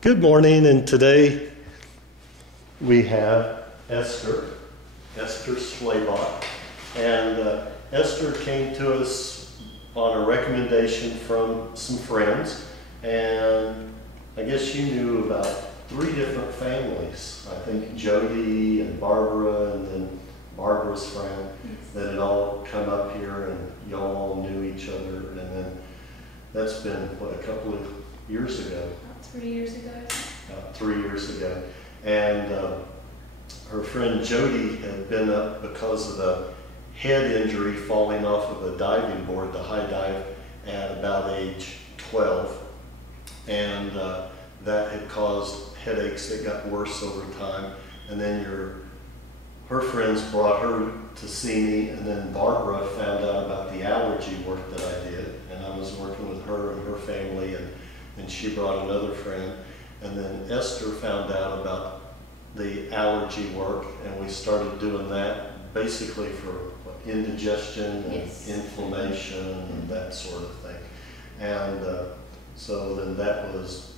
Good morning, and today we have Esther Slaybaugh. And Esther came to us on a recommendation from some friends, and I guess you knew about 3 different families. I think Jody and Barbara, and then Barbara's friend, that had all come up here, and y'all all knew each other, and then that's been, what, a couple of years ago? 3 years ago. About 3 years ago. And her friend Jody had been up because of a head injury falling off of a diving board, the high dive, at about age 12. And that had caused headaches that got worse over time. And then her friends brought her to see me, and then Barbara found out about the allergy work that I did. And I was working with her and her family, and she brought another friend. And then Esther found out about the allergy work, and we started doing that basically for indigestion and inflammation and that sort of thing. And so then that was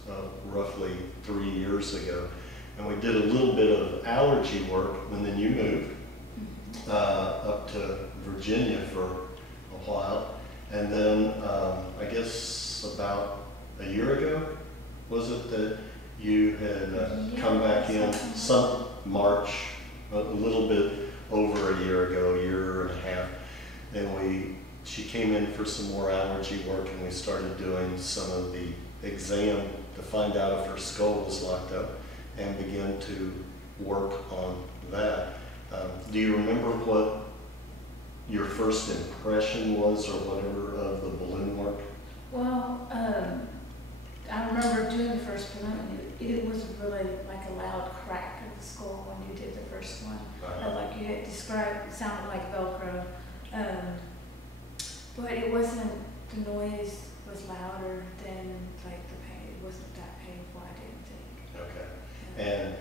roughly 3 years ago. And we did a little bit of allergy work, and then you moved up to Virginia for a while. And then I guess about a year ago, was it, that you had come back in some March, a little bit over a year ago, a year and a half, and she came in for some more allergy work, and we started doing some of the exam to find out if her skull was locked up, and began to work on that. Do you remember what your first impression was, or whatever, of the balloon work? Well, I remember doing the first balloon. It was really like a loud crack of the skull when you did the first one. Like you had described, it sounded like Velcro. But it wasn't, the noise was louder than like the pain. It wasn't that painful, I didn't think. Okay. And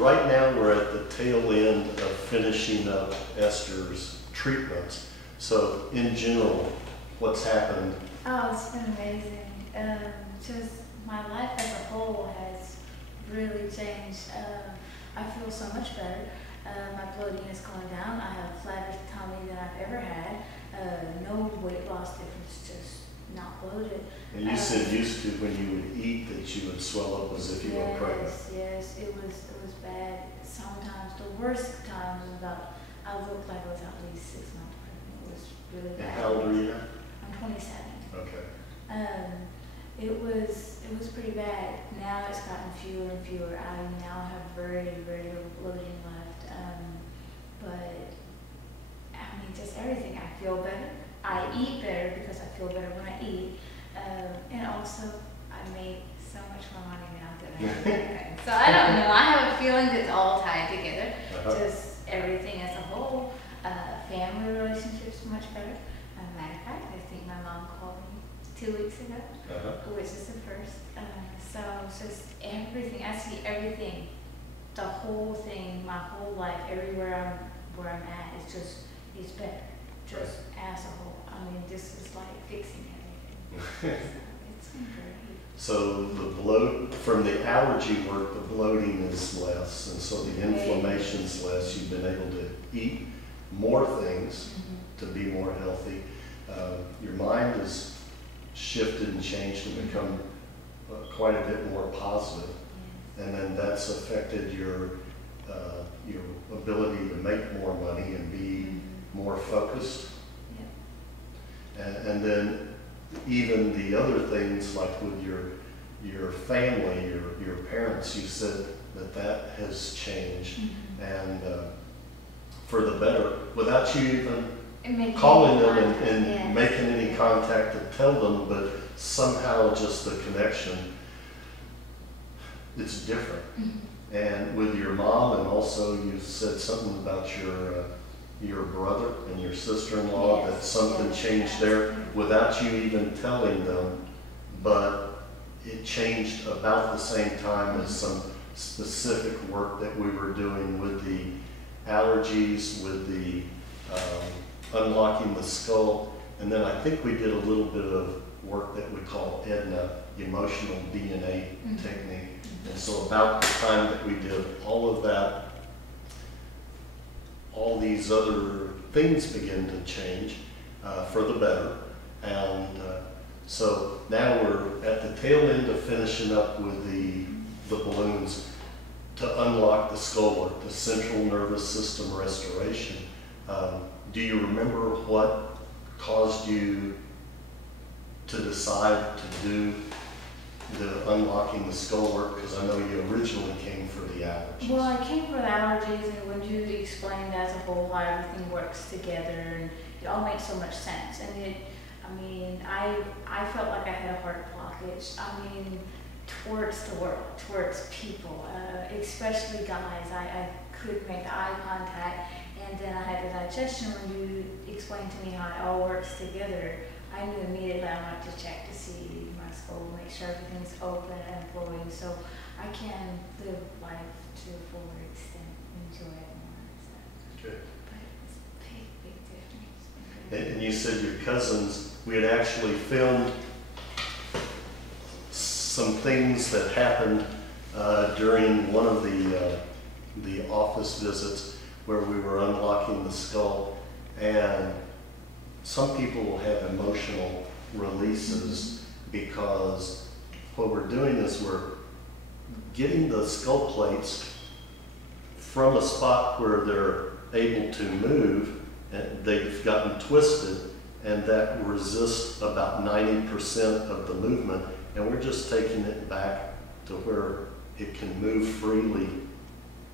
right now we're at the tail end of finishing up Esther's treatments. So in general, what's happened? Oh, it's been amazing. Just my life as a whole has really changed. I feel so much better. My bloating is going down. I have flatter tummy than I've ever had. No weight loss difference, just not bloated. And you said used to, when you would eat, that you would swell up as if you were pregnant. Yes, it was bad. Sometimes the worst times was about, I looked like I was at least 6 months pregnant. It was really bad. And how old are you now? I'm 27. Okay. It was pretty bad. Now it's gotten fewer and fewer. I now have very, very little bloating left. But I mean, just everything. I feel better. I eat better because I feel better when I eat. And also, I make so much more money now than I did. So I don't know. I have a feeling that it's all tied together. Just everything as a whole. Family relationships much better. Matter of fact, I think my mom called me 2 weeks ago, which is the first. So it's just everything. I see everything, the whole thing, my whole life, everywhere where I'm at, it's better. Just as a whole. I mean, this is like fixing everything. It's been great. So from the allergy work, the bloating is less, and so the inflammation's less. You've been able to eat more things to be more healthy. Your mind has shifted and changed and become quite a bit more positive. And then that's affected your ability to make more money and be more focused. And then even the other things, like with your family, your parents, you said that has changed, and for the better, without you even calling them and making any contact to tell them, but somehow just the connection, it's different. And with your mom, and also you said something about your brother and your sister-in-law, that something changed there without you even telling them, but it changed about the same time as some specific work that we were doing with the allergies, with the unlocking the skull, and then I think we did a little bit of work that we call Edna emotional DNA technique. And so about the time that we did all of that, all these other things begin to change for the better. And so now we're at the tail end of finishing up with the balloons to unlock the skull work, the central nervous system restoration. Do you remember what caused you to decide to do the unlocking the skull work? Because I know you originally came for the allergies. Well, I came for the allergies, and when you explained as a whole how everything works together, and it all makes so much sense. And I felt like I had a heart blockage. Towards the world, towards people, especially guys. I couldn't make eye contact, and then I had the digestion. When you explained to me how it all works together, I knew immediately I wanted to check to see my skull, make sure everything's open and flowing, so I can live life to a fuller extent, enjoy it more. So. Good. But it's a big, big difference. And you said your cousins, we had actually filmed some things that happened during one of the office visits where we were unlocking the skull, and some people will have emotional releases because what we're doing is we're getting the skull plates from a spot where they're able to move, and they've gotten twisted, and that resists about 90% of the movement. And we're just taking it back to where it can move freely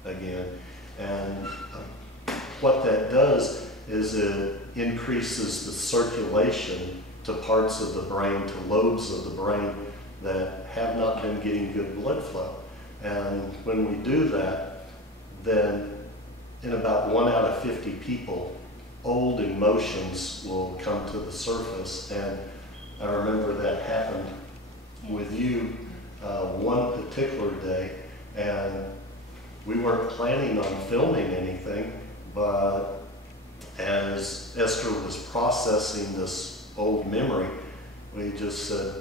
again. And what that does is it increases the circulation to parts of the brain, to lobes of the brain that have not been getting good blood flow. And when we do that, then in about 1 out of 50 people, old emotions will come to the surface. And I remember that happened with you one particular day, and we weren't planning on filming anything, but as Esther was processing this old memory, we just said,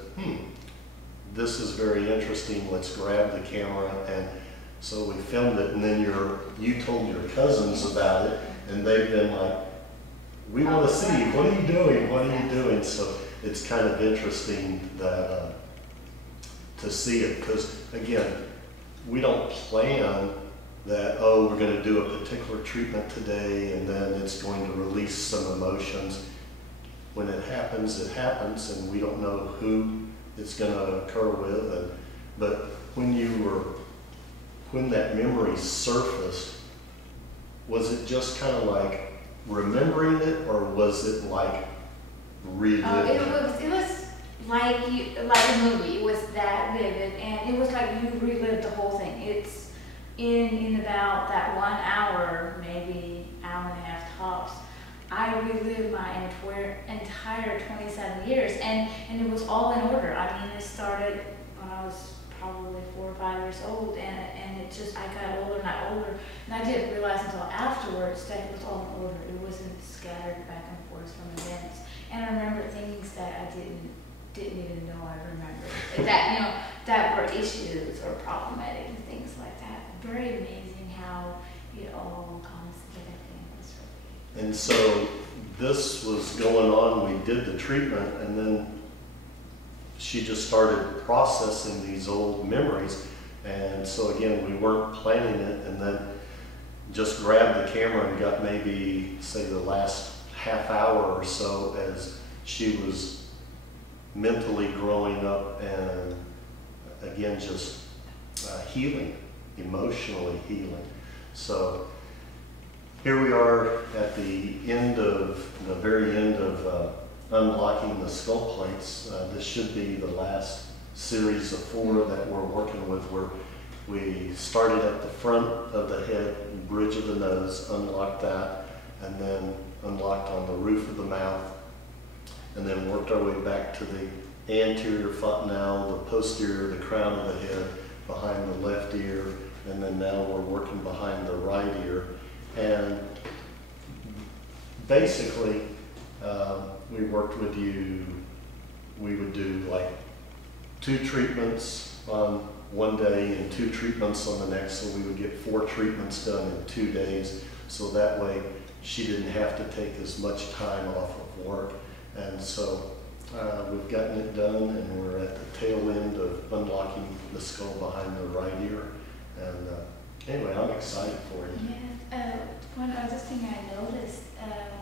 this is very interesting, let's grab the camera. And so we filmed it, and then you told your cousins about it, and they've been like, we want to see, what are you doing, what are you doing? So it's kind of interesting that to see it, because again, we don't plan that, oh, we're going to do a particular treatment today and then it's going to release some emotions. When it happens, and we don't know who it's going to occur with. But when that memory surfaced, was it just kind of like remembering it, or was it like reliving? It was like a movie. It was that vivid, and it was like you relived the whole thing. It's in about that 1 hour, maybe hour and a half tops. I relived my entire 27 years, and it was all in order. It started when I was probably 4 or 5 years old, and it just, I got older and older, and I didn't realize until afterwards that it was all in order. It wasn't scattered back and forth from events, and I remember things that I didn't even know I remembered. That were issues or problematic and things like that. Very amazing how it all comes together in this way. And so this was going on, we did the treatment, and then she just started processing these old memories. And so again, we weren't planning it, and then just grabbed the camera and got maybe, say, the last half hour or so as she was mentally growing up and again just healing, emotionally healing. So here we are at the very end of unlocking the skull plates. This should be the last series of 4 that we're working with, where we started at the front of the head, bridge of the nose, unlocked that, and then unlocked on the roof of the mouth, and then worked our way back to the anterior fontanelle, the posterior, the crown of the head, behind the left ear, and then now we're working behind the right ear. And basically, we worked with you, we would do like 2 treatments on one day and 2 treatments on the next, so we would get 4 treatments done in 2 days, so that way she didn't have to take as much time off of work. And so we've gotten it done, and we're at the tail end of unlocking the skull behind the right ear. And anyway, I'm excited for you. Yeah. One other thing I noticed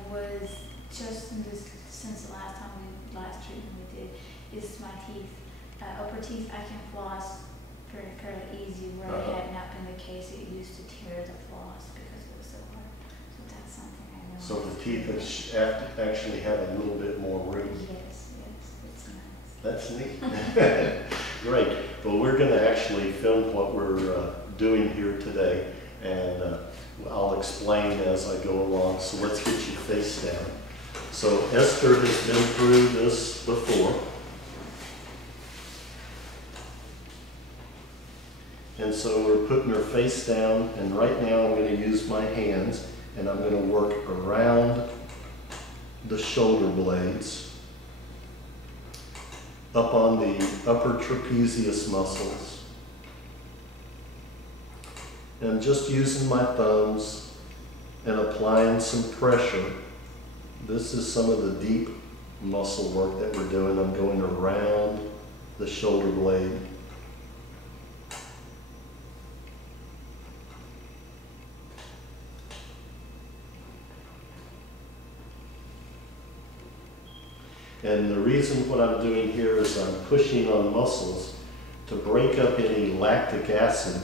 was just in this, since the last treatment we did, is my teeth. Upper teeth I can floss fairly easy, where it had not been the case. It used to tear the floss because it was so hard. So that's something I know. So the teeth actually have a little bit more room. Yes, it's nice. That's neat. Great. Well, we're going to actually film what we're doing here today, and I'll explain as I go along. So let's get your face down. So Esther has been through this before. And so we're putting her face down, and right now I'm going to use my hands, and I'm going to work around the shoulder blades, up on the upper trapezius muscles, and just using my thumbs and applying some pressure. This is some of the deep muscle work that we're doing. I'm going around the shoulder blade. And the reason what I'm doing here is I'm pushing on muscles to break up any lactic acid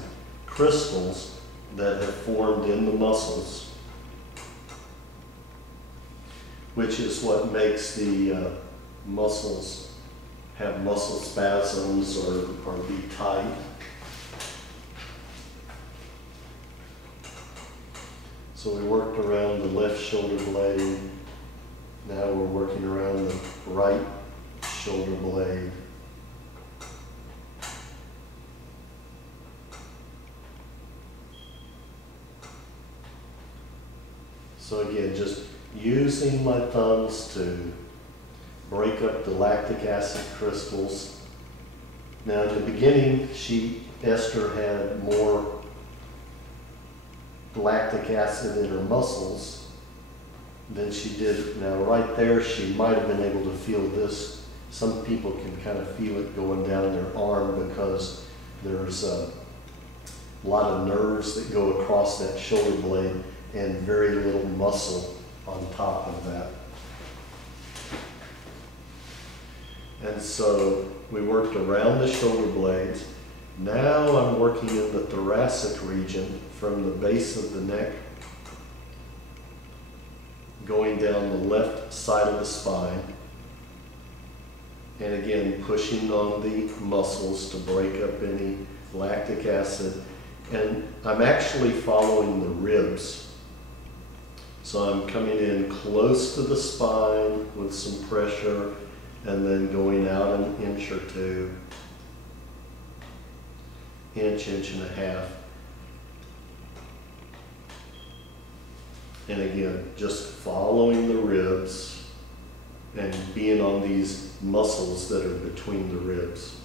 crystals that have formed in the muscles, which is what makes the muscles have muscle spasms or be tight. So we worked around the left shoulder blade. Now we're working around the right shoulder blade. So again, just using my thumbs to break up the lactic acid crystals. Now in the beginning, Esther had more lactic acid in her muscles than she did. Now right there, she might have been able to feel this. Some people can kind of feel it going down their arm because there's a lot of nerves that go across that shoulder blade and very little muscle on top of that. And so we worked around the shoulder blades. Now I'm working in the thoracic region from the base of the neck, going down the left side of the spine, and again pushing on the muscles to break up any lactic acid. And I'm actually following the ribs. So I'm coming in close to the spine with some pressure, and then going out an inch or 2, inch and a half. And again, just following the ribs and being on these muscles that are between the ribs.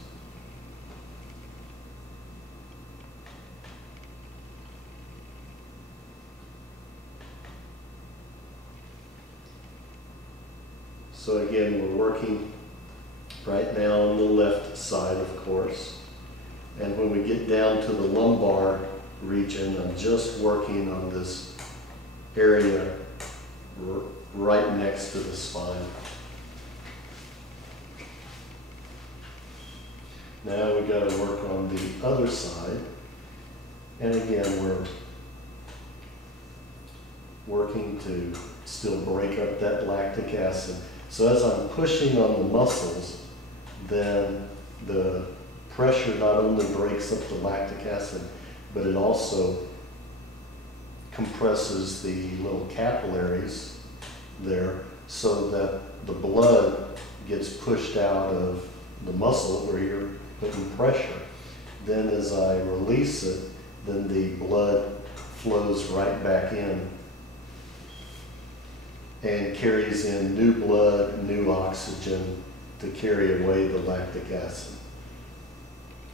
So again, we're working right now on the left side, of course. And when we get down to the lumbar region, I'm just working on this area right next to the spine. Now we got to work on the other side. And again, we're working to still break up that lactic acid. So as I'm pushing on the muscles, then the pressure not only breaks up the lactic acid, but it also compresses the little capillaries there so that the blood gets pushed out of the muscle where you're putting pressure. Then as I release it, then the blood flows right back in and carries in new blood, new oxygen to carry away the lactic acid.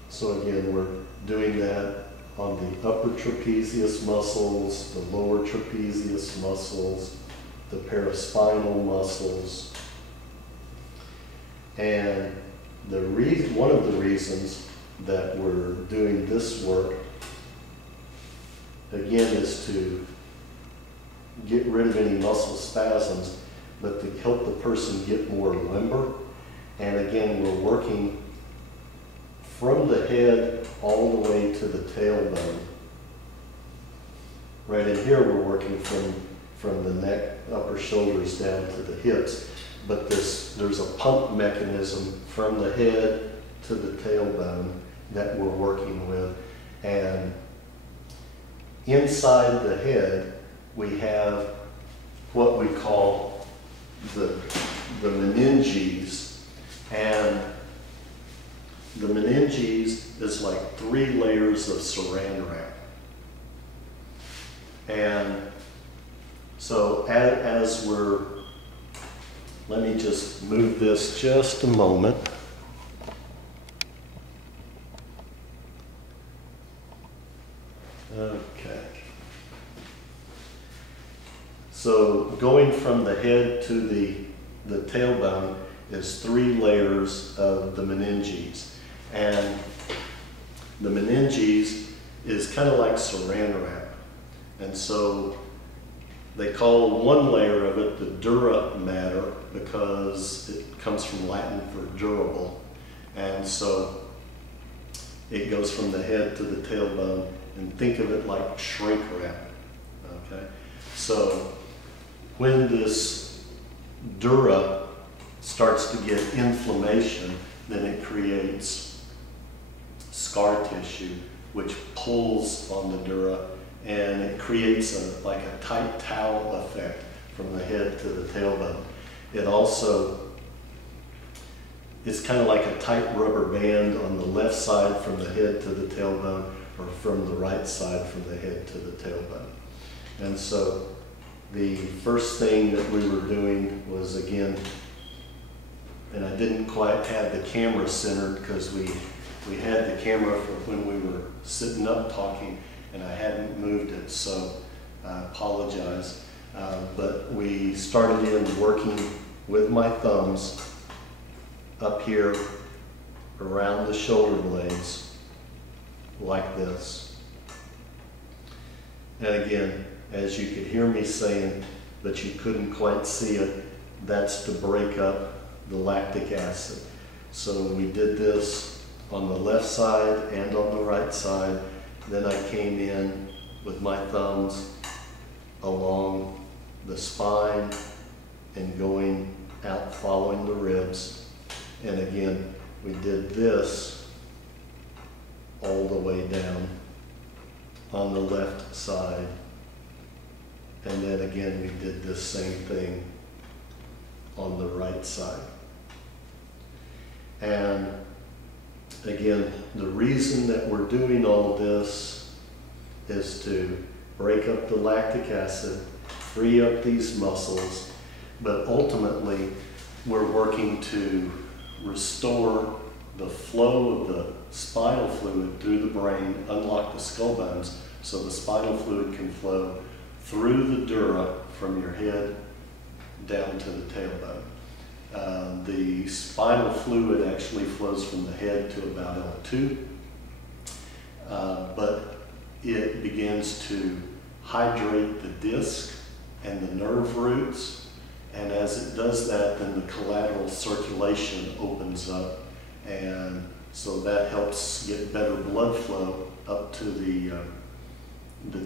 So again, we're doing that on the upper trapezius muscles, the lower trapezius muscles, the paraspinal muscles. And one of the reasons that we're doing this work, again, is to get rid of any muscle spasms, but to help the person get more limber. And again, we're working from the head all the way to the tailbone. Right in here, we're working from the neck, upper shoulders down to the hips. But there's a pump mechanism from the head to the tailbone that we're working with. And inside the head, we have what we call the meninges. And the meninges is like 3 layers of saran wrap. And so as we're, let me just move this just a moment. Okay. So going from the head to the tailbone is 3 layers of the meninges. And the meninges is kind of like saran wrap. And so they call one layer of it the dura mater because it comes from Latin for durable. And so it goes from the head to the tailbone, and think of it like shrink wrap. Okay? So when this dura starts to get inflammation, then it creates scar tissue, which pulls on the dura, and it creates like a tight towel effect from the head to the tailbone. It also is kind of like a tight rubber band on the left side from the head to the tailbone, or from the right side from the head to the tailbone. And so the first thing that we were doing was, again, and I didn't quite have the camera centered because we had the camera for when we were sitting up talking, and I hadn't moved it, so I apologize. But we started in working with my thumbs up here around the shoulder blades like this. And again, as you could hear me saying, but you couldn't quite see it, that's to break up the lactic acid. So we did this on the left side and on the right side. Then I came in with my thumbs along the spine and going out following the ribs. And again, we did this all the way down on the left side. And then again, we did this same thing on the right side. And again, the reason that we're doing all this is to break up the lactic acid, free up these muscles, but ultimately we're working to restore the flow of the spinal fluid through the brain, unlock the skull bones, so the spinal fluid can flow through the dura from your head down to the tailbone. The spinal fluid actually flows from the head to about L2, but it begins to hydrate the disc and the nerve roots, and as it does that, then the collateral circulation opens up, and so that helps get better blood flow up to the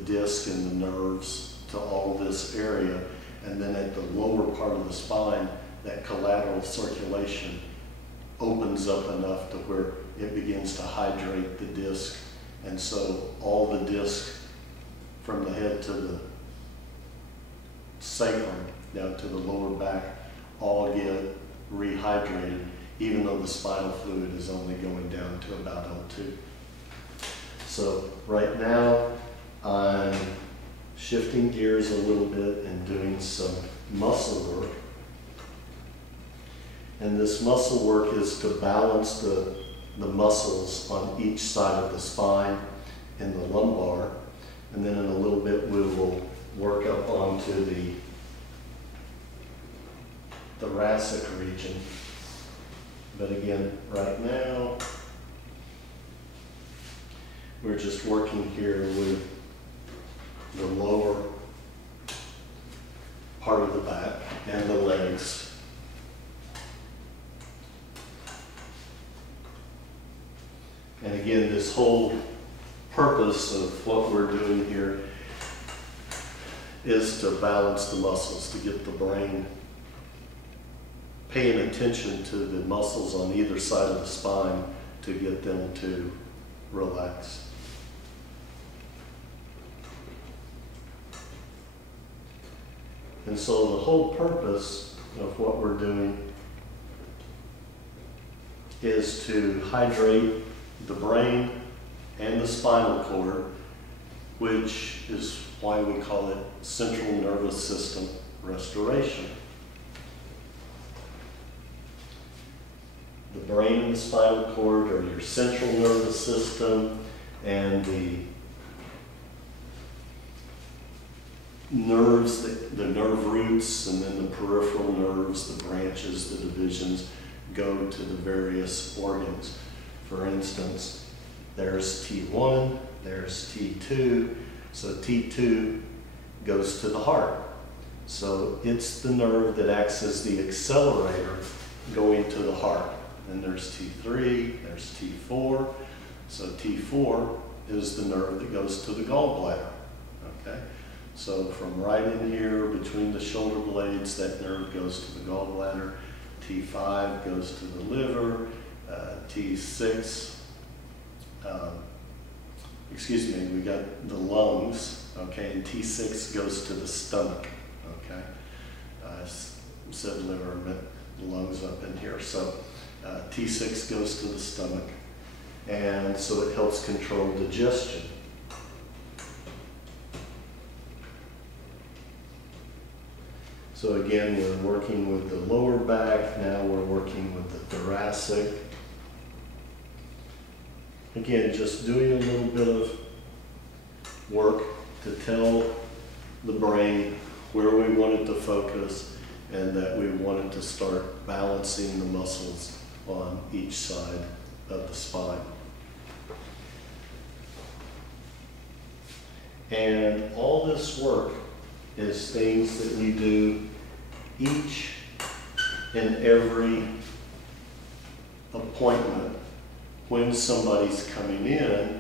disc and the nerves to all this area, and then at the lower part of the spine, that collateral circulation opens up enough to where it begins to hydrate the disc, and so all the disc from the head to the sacrum down to the lower back all get rehydrated, even though the spinal fluid is only going down to about L2. So right now I'm shifting gears a little bit and doing some muscle work. And this muscle work is to balance the the muscles on each side of the spine in the lumbar. And then in a little bit we will work up onto the thoracic region. But again, right now, we're just working here with the lower part of the back and the legs. And again, this whole purpose of what we're doing here is to balance the muscles, to get the brain paying attention to the muscles on either side of the spine to get them to relax. And so the whole purpose of what we're doing is to hydrate the brain and the spinal cord, which is why we call it central nervous system restoration. The brain and the spinal cord are your central nervous system, and the nerves, the nerve roots, and then the peripheral nerves, the branches, the divisions, go to the various organs. For instance, there's T1, there's T2, so T2 goes to the heart. So it's the nerve that acts as the accelerator going to the heart. And there's T3, there's T4. So T4 is the nerve that goes to the gallbladder, okay? So from right in here between the shoulder blades, that nerve goes to the gallbladder. T5 goes to the liver. T6, we got the lungs, okay, and T6 goes to the stomach, okay. I said liver, I meant the lungs up in here. So T6 goes to the stomach, and so it helps control digestion. So again, we're working with the lower back, now we're working with the thoracic. Again, just doing a little bit of work to tell the brain where we want it to focus and that we want it to start balancing the muscles on each side of the spine. And all this work is things that we do each and every appointment when somebody's coming in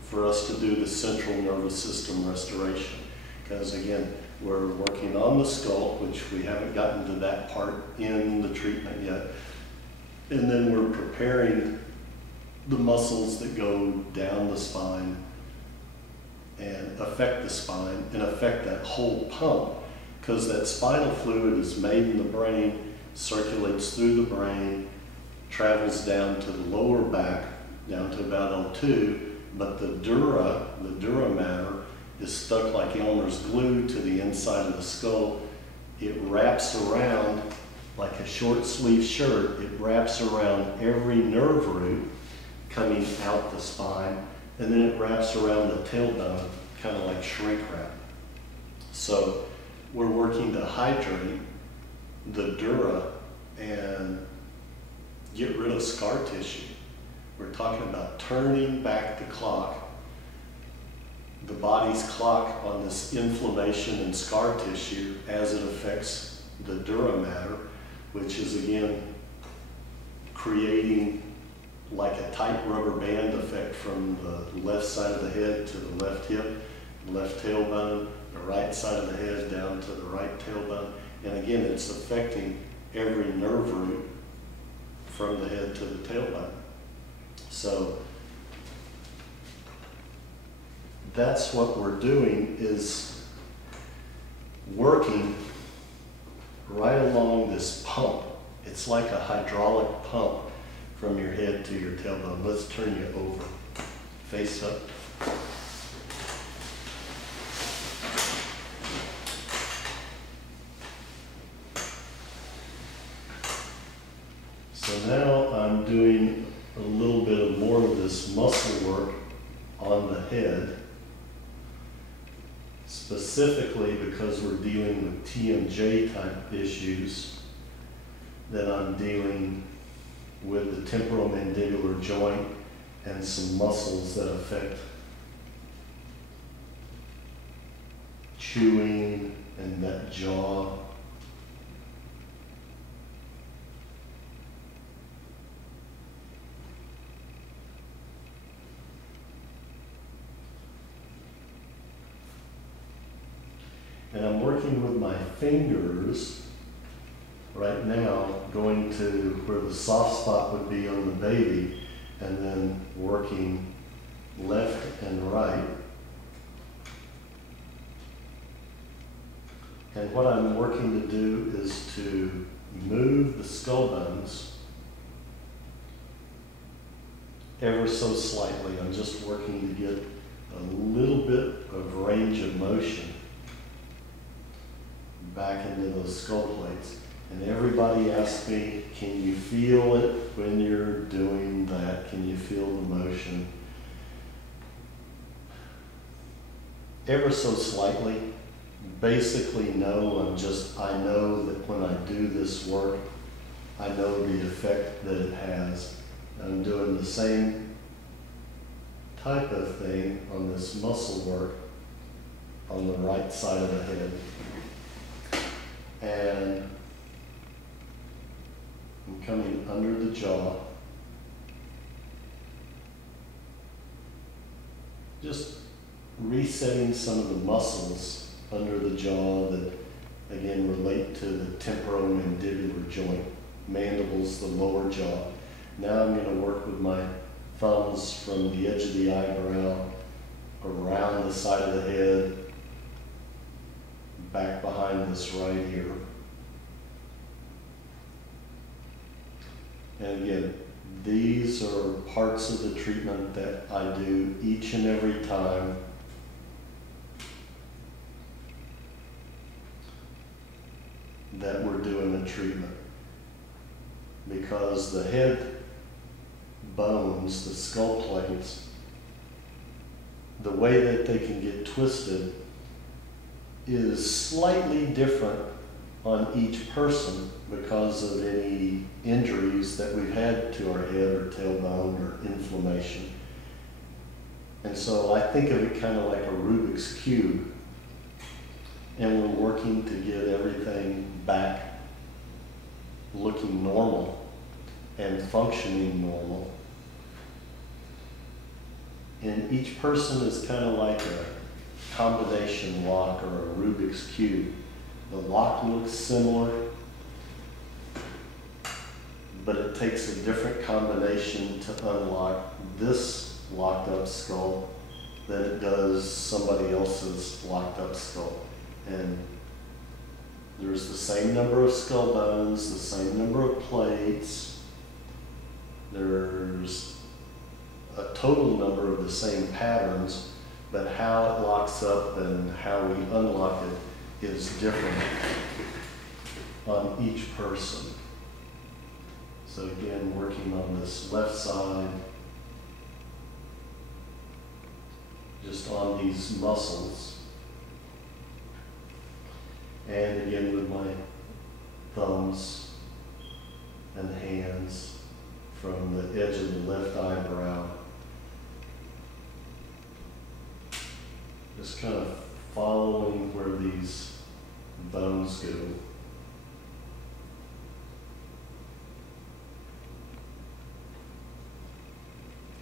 for us to do the central nervous system restoration. Because again, we're working on the skull, which we haven't gotten to that part in the treatment yet. And then we're preparing the muscles that go down the spine and affect the spine and affect that whole pump. Because that spinal fluid is made in the brain, circulates through the brain, travels down to the lower back, down to about L2, but the dura matter, is stuck like Elmer's glue to the inside of the skull. It wraps around like a short sleeve shirt. It wraps around every nerve root coming out the spine, and then it wraps around the tailbone, kind of like shrink wrap. So we're working to hydrate the dura and get rid of scar tissue. We're talking about turning back the clock, the body's clock on this inflammation and scar tissue as it affects the dura matter, which is again creating like a tight rubber band effect from the left side of the head to the left hip, left tailbone, the right side of the head down to the right tailbone. And again, it's affecting every nerve root from the head to the tailbone. So that's what we're doing, is working right along this pump. It's like a hydraulic pump from your head to your tailbone. Let's turn you over, face up. So now I'm doing a little bit muscle work on the head, specifically because we're dealing with TMJ type issues, then I'm dealing with the temporomandibular joint and some muscles that affect chewing and that jaw. And I'm working with my fingers right now, going to where the soft spot would be on the baby, and then working left and right. And what I'm working to do is to move the skull bones ever so slightly. I'm just working to get a little bit of range of motion back into those skull plates. And everybody asks me, can you feel it when you're doing that? Can you feel the motion? Ever so slightly. Basically, no. I know that when I do this work, I know the effect that it has. I'm doing the same type of thing on this muscle work on the right side of the head. And I'm coming under the jaw. Just resetting some of the muscles under the jaw that, again, relate to the temporomandibular joint. Mandibles, the lower jaw. Now I'm going to work with my thumbs from the edge of the eyebrow around the side of the head, back behind this right ear. And again, these are parts of the treatment that I do each and every time that we're doing a treatment. Because the head bones, the skull plates, the way that they can get twisted is slightly different on each person because of any injuries that we've had to our head or tailbone or inflammation. And so I think of it kind of like a Rubik's Cube. And we're working to get everything back looking normal and functioning normal. And each person is kind of like a combination lock or a Rubik's Cube. The lock looks similar, but it takes a different combination to unlock this locked up skull than it does somebody else's locked up skull. And there's the same number of skull bones, the same number of plates. There's a total number of the same patterns, but how it locks up and how we unlock it is different on each person. So again, working on this left side, just on these muscles. And again with my thumbs and hands from the edge of the left eyebrow. Just kind of following where these bones go.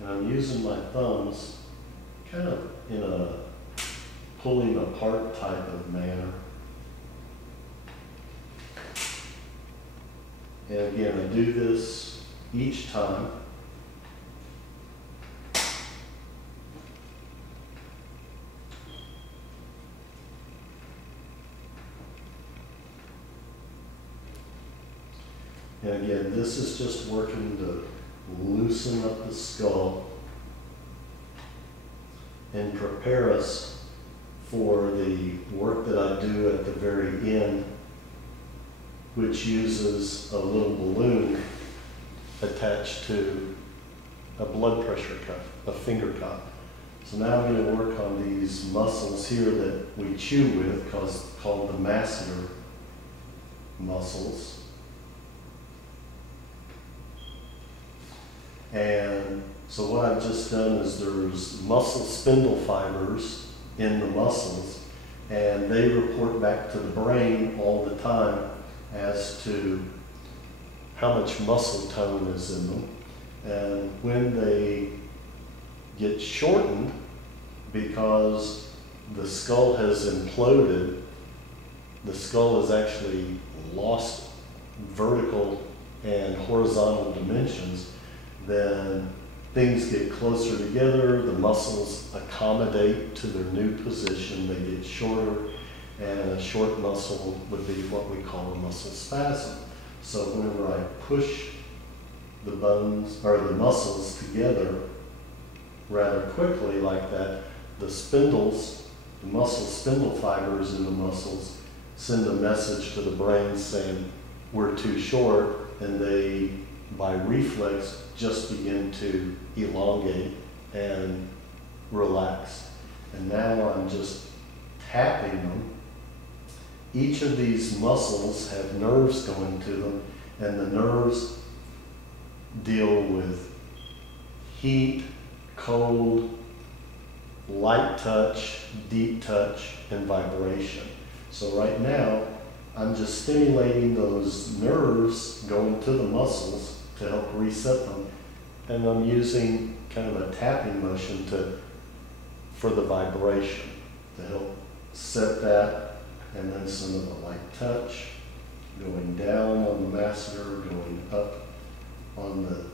And I'm using my thumbs kind of in a pulling apart type of manner. And again, I do this each time. And again, this is just working to loosen up the skull and prepare us for the work that I do at the very end, which uses a little balloon attached to a blood pressure cuff, a finger cuff. So now I'm going to work on these muscles here that we chew with, called the Masseter Muscles. And so what I've just done is there's muscle spindle fibers in the muscles, and they report back to the brain all the time as to how much muscle tone is in them. And when they get shortened, because the skull has imploded, the skull has actually lost vertical and horizontal dimensions, then things get closer together, the muscles accommodate to their new position, they get shorter, and a short muscle would be what we call a muscle spasm. So whenever I push the bones or the muscles together rather quickly like that, the spindles, the muscle spindle fibers in the muscles send a message to the brain saying we're too short, and they, by reflex, just begin to elongate and relax. And now I'm just tapping them. Each of these muscles have nerves going to them, and the nerves deal with heat, cold, light touch, deep touch, and vibration. So right now, I'm just stimulating those nerves going to the muscles to help reset them. And I'm using kind of a tapping motion for the vibration to help set that, and then some of the light touch, going down on the masseter, going up on the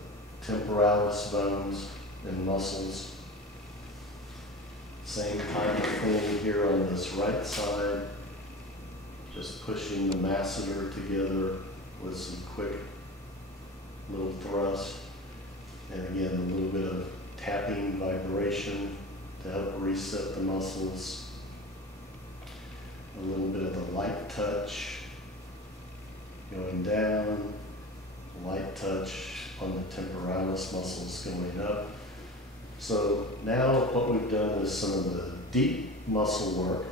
temporalis bones and muscles. Same kind of thing here on this right side, just pushing the masseter together with some quick little thrust. And again, a little bit of tapping vibration to help reset the muscles. A little bit of the light touch going down, light touch on the temporalis muscles going up. So now what we've done is some of the deep muscle work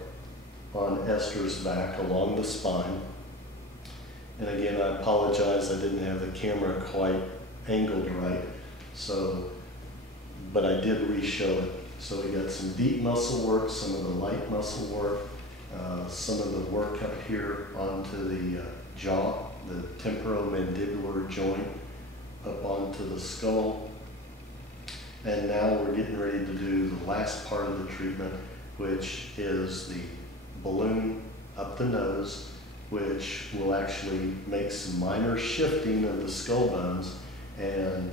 on Esther's back along the spine. And again, I apologize, I didn't have the camera quite angled right. So, but I did re-show it. So we got some deep muscle work, some of the light muscle work, some of the work up here onto the jaw, the temporomandibular joint up onto the skull. And now we're getting ready to do the last part of the treatment, which is the balloon up the nose, which will actually make some minor shifting of the skull bones. And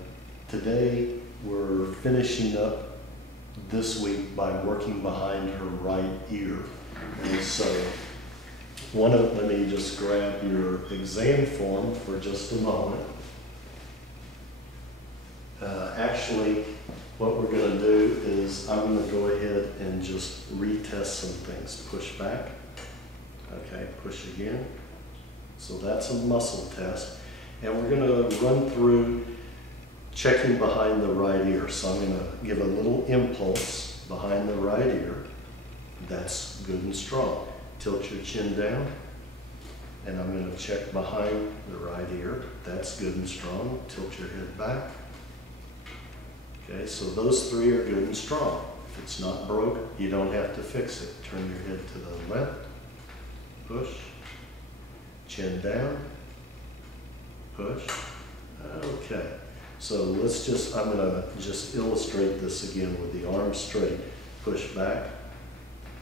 today we're finishing up this week by working behind her right ear. And so let me just grab your exam form for just a moment. Actually, what we're going to do is I'm going to go ahead and just retest some things. Push back. Okay, push again. So that's a muscle test. And we're going to run through checking behind the right ear. So I'm going to give a little impulse behind the right ear. That's good and strong. Tilt your chin down. And I'm going to check behind the right ear. That's good and strong. Tilt your head back. Okay, so those three are good and strong. If it's not broke, you don't have to fix it. Turn your head to the left. Push. Chin down. Push. Okay. So I'm going to just illustrate this again with the arms straight. Push back.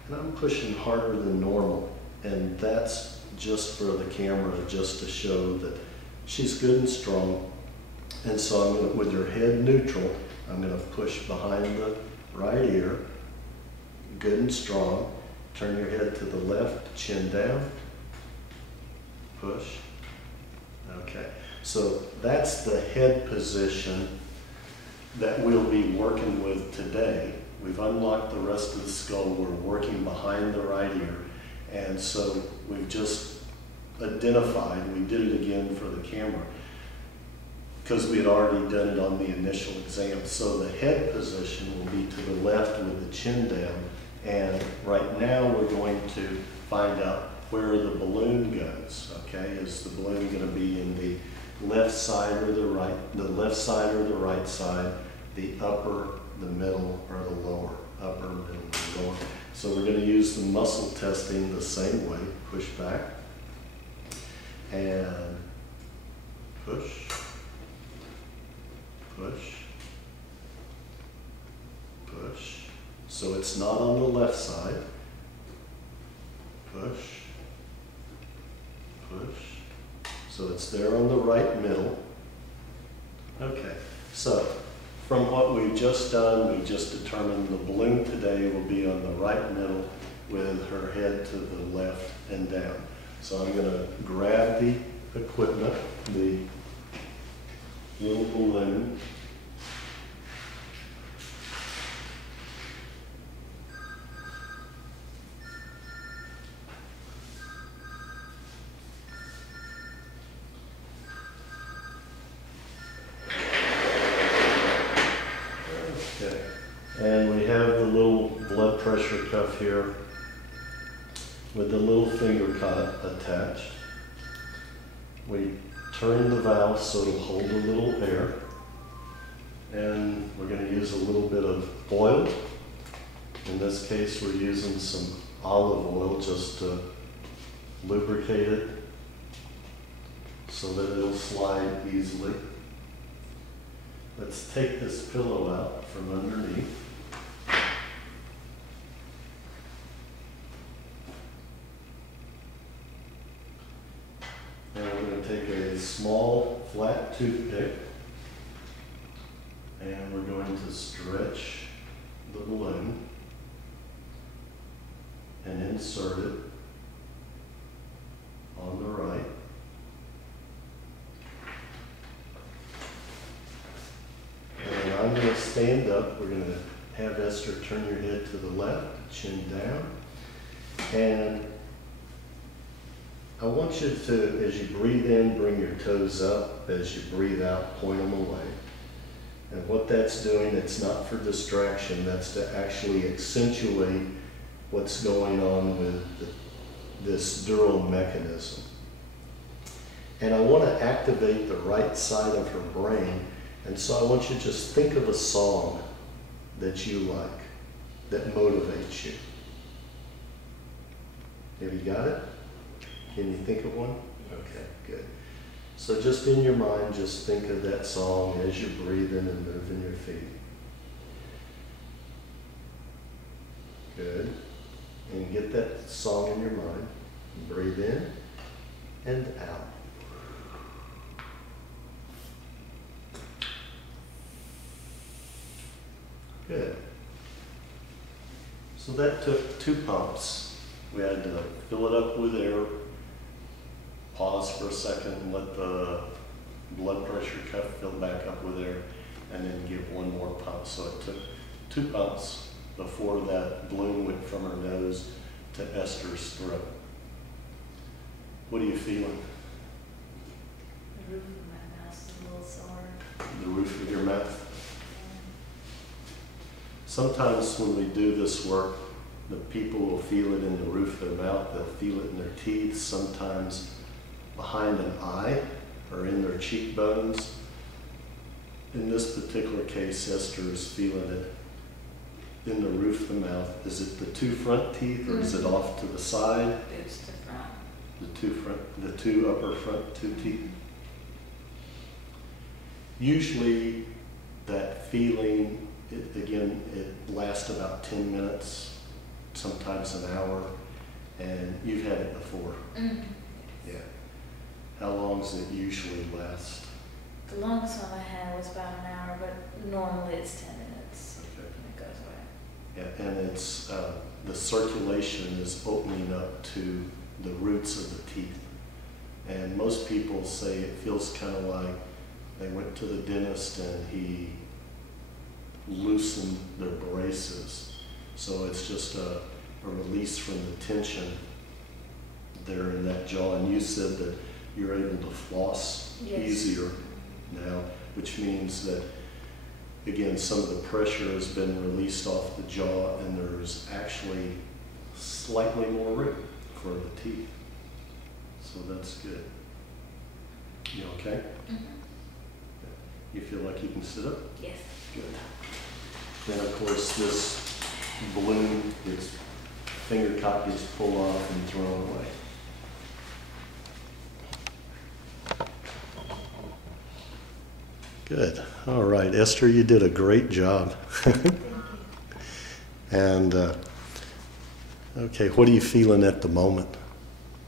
And I'm pushing harder than normal. And that's just for the camera, just to show that she's good and strong. And so I'm going to, with her head neutral, I'm going to push behind the right ear, good and strong. Turn your head to the left, chin down, push. Okay, so that's the head position that we'll be working with today. We've unlocked the rest of the skull. We're working behind the right ear. And so we've just identified, we did it again for the camera, because we had already done it on the initial exam. So the head position will be to the left with the chin down. And right now we're going to find out where the balloon goes, okay? Is the balloon going to be in the left side or the left side or the right side, the upper, the middle, or the lower? Upper, middle, and lower. So we're going to use the muscle testing the same way. Push back and push, push, push. So it's not on the left side. Push, push. So it's there on the right middle. Okay, so from what we've just done, we just determined the balloon today will be on the right middle with her head to the left and down. So I'm going to grab the equipment, the little balloon. Okay, and we have the little blood pressure cuff here with the little finger cut attached. We turn the valve so it'll hold a little air. And we're going to use a little bit of oil. In this case, we're using some olive oil just to lubricate it so that it'll slide easily. Let's take this pillow out from underneath. And we're going to take a small flat toothpick and we're going to stretch the balloon and insert it on the right. And I'm going to stand up. We're going to have Esther turn your head to the left, chin down. And I want you to, as you breathe in, bring your toes up. As you breathe out, point them away. And what that's doing, it's not for distraction. That's to actually accentuate what's going on with this dural mechanism. And I want to activate the right side of her brain. And so I want you to just think of a song that you like, that motivates you. Have you got it? Can you think of one? Okay, good. So just in your mind, just think of that song as you're breathing and moving your feet. Good. And get that song in your mind. Breathe in and out. Good. So that took 2 pumps. We had to fill it up with air, pause for a second and let the blood pressure cuff fill back up with air, and then give 1 more pump. So it took 2 pumps before that balloon went from her nose to Esther's throat. What are you feeling? The roof of my mouth is a little sore. The roof of your mouth? Sometimes when we do this work, the people will feel it in the roof of their mouth, they'll feel it in their teeth, sometimes behind an eye or in their cheekbones. In this particular case, Esther is feeling it in the roof of the mouth. Is it the 2 front teeth or is it off to the side? It's the front. The two upper front 2 teeth. Usually that feeling, it lasts about 10 minutes, sometimes an hour, and you've had it before. Mm-hmm. Yeah. How long does it usually last? The longest one I had was about an hour, but normally it's 10 minutes. Okay. And it goes away. Yeah, and it's the circulation is opening up to the roots of the teeth. And most people say it feels kind of like they went to the dentist and he loosened their braces. So it's just a release from the tension there in that jaw. And you said that you're able to floss Yes. easier now. which means that, again, some of the pressure has been released off the jaw and there's actually slightly more room for the teeth. So that's good. You okay? Mm-hmm. You feel like you can sit up? Yes. Good. Then, of course, this balloon, its finger top gets pulled off and thrown away. Good. All right, Esther, you did a great job. Thank you. And, okay, what are you feeling at the moment?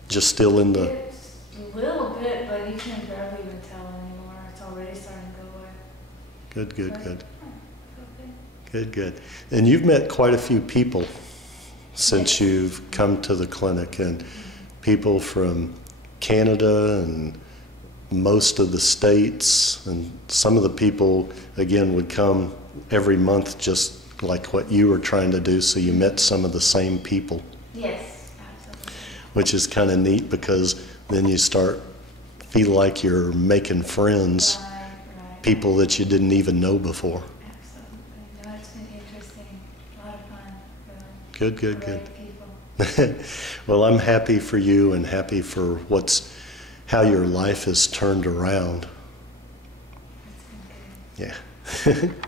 Just still in the... It's a little bit, but you can barely even tell anymore. It's already starting to go away. Good, good, But, good. okay. Good, good. And you've met quite a few people since Yes. you've come to the clinic, and people from Canada and most of the states, and some of the people, again, would come every month just like what you were trying to do, so you met some of the same people, Yes, absolutely. which is kind of neat because then you start feel like you're making friends, Right. people that you didn't even know before. Absolutely. No, it's been interesting. A lot of fun. Really. Good, good, Great good. people. Well, I'm happy for you and happy for how your life has turned around. It's been good. Yeah.